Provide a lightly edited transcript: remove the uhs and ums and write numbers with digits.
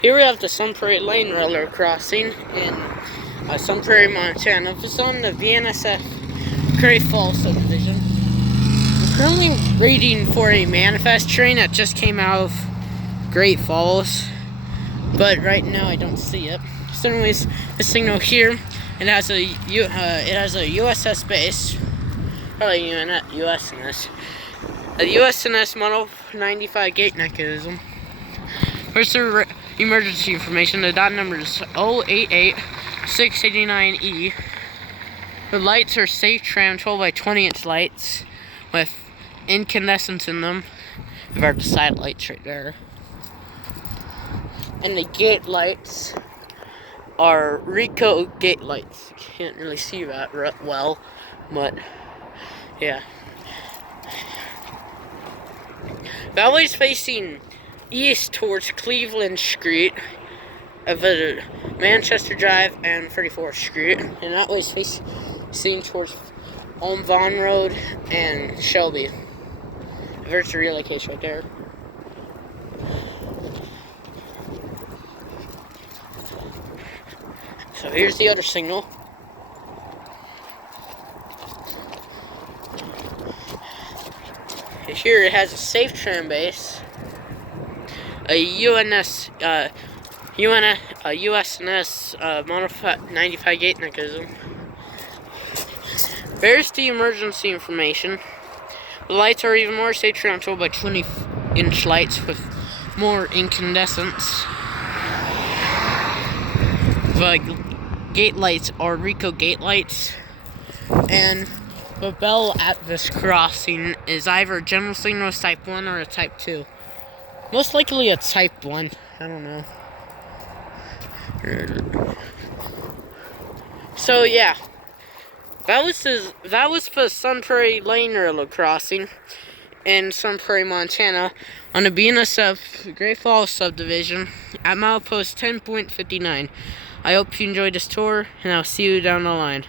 Here we have the Sun Prairie Lane Railroad crossing in Sun Prairie, Montana. This is on the VNSF Prairie Falls subdivision. I'm currently waiting for a manifest train that just came out of Great Falls, but right now I don't see it. So anyways, this signal here, it has a USS base, probably USNS. A USNS Model 95 gate mechanism. Here's the emergency information. The dot number is 088689E. The lights are safe tram 12 by 20-inch lights with incandescents in them. We've got the side lights right there. And the gate lights are Rico gate lights. You can't really see that well, but yeah. Valley's facing east towards Cleveland Street of Manchester Drive and 34th Street, and that way's facing towards Ulm Vaughan Road and Shelby. There's the relay case right there. So here's the other signal. Here it has a safe tram base, a USNS Model 95 gate mechanism. There's the emergency information. The lights are even more safe tram 12 by 20-inch lights with more incandescents. The gate lights are Rico gate lights, and the bell at this crossing is either a general signal type 1 or a type 2. Most likely a type 1. I don't know. So yeah. That was the Sun Prairie Lane Railroad crossing in Sun Prairie, Montana on the VNSF Great Falls subdivision at milepost 10.59. I hope you enjoyed this tour, and I'll see you down the line.